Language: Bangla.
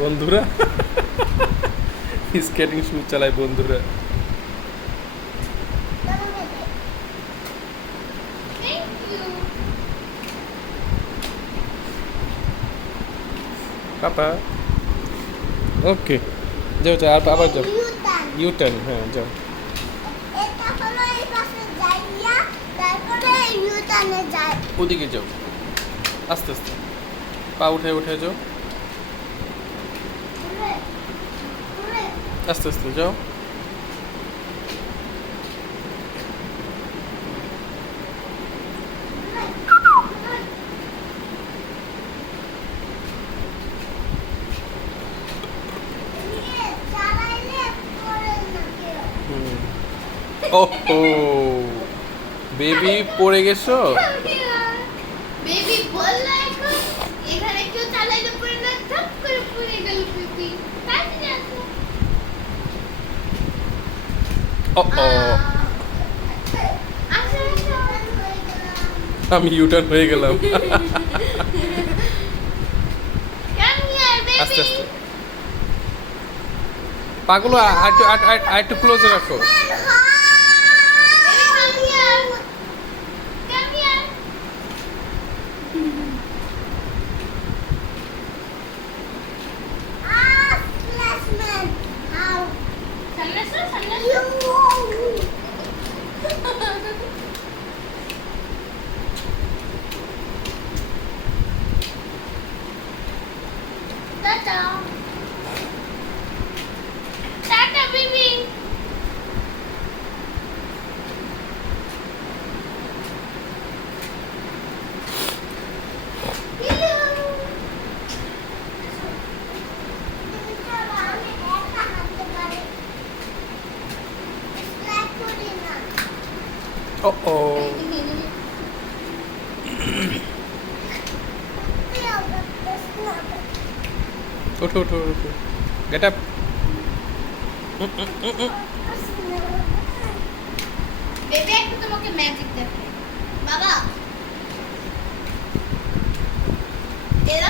বন্ধুরা স্কেটিং শু চালায় বন্ধুরা। পাপা ওকে, যাও যাও, আর আবার যাও, ইউ টার্ন, হ্যাঁ যাও। ওদিকে যাও, আস্তে আস্তে পা উঠে উঠে যাও, আস্তে আস্তে যাও। ওহো বেবি পড়ে গেছো। বেবি বললো এখন এখানে কেউ চালাইলে পড়ে না, ধাপ করে পড়ে গেল বেবি। তাড়াতাড়ি আসো। ওহো আসো আসো। আমি ইউটার্ন হয়ে গেলাম। Come here, baby. আস্তে আস্তে পাগুলো আরেকটু ক্লোজে রাখো। Baby, come here. Come here. সামনে আসো, সামনে আসো। টাটা। Tata baby. ওহো ওঠো ওঠো ওঠো, গেট আপ। বেবি একটু তোমাকে ম্যাজিক দেখাই। বাবা